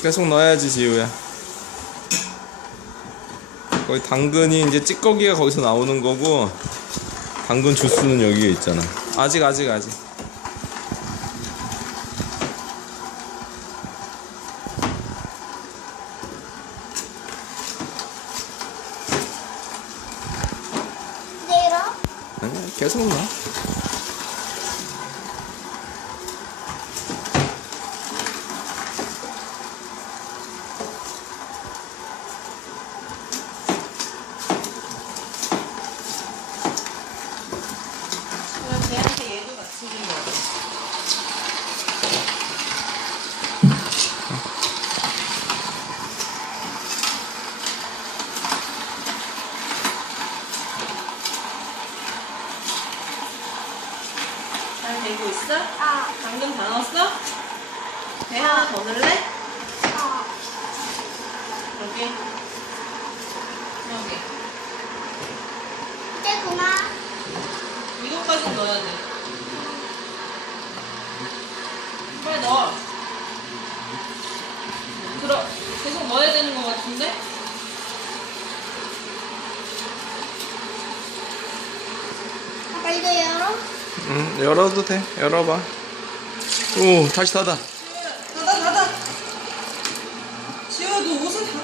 계속 넣어야지 지우야. 거기 당근이 이제 찌꺼기가 거기서 나오는 거고 당근 주스는 여기에 있잖아. 아직 아직 아직. 계속 넣 준 거야. 잘 되고 있어? 아, 방금 다 넣었어? 배 하나 더 넣을래? 아. 여기. 여기. 이제 그만. 이것까지 넣어야 돼. 계속 넣어야 되는 것 같은데? 아빠 이거 열어? 응, 열어도 돼. 열어봐. 오, 다시 닫아. 닫아, 닫아. 지효야, 옷을 다.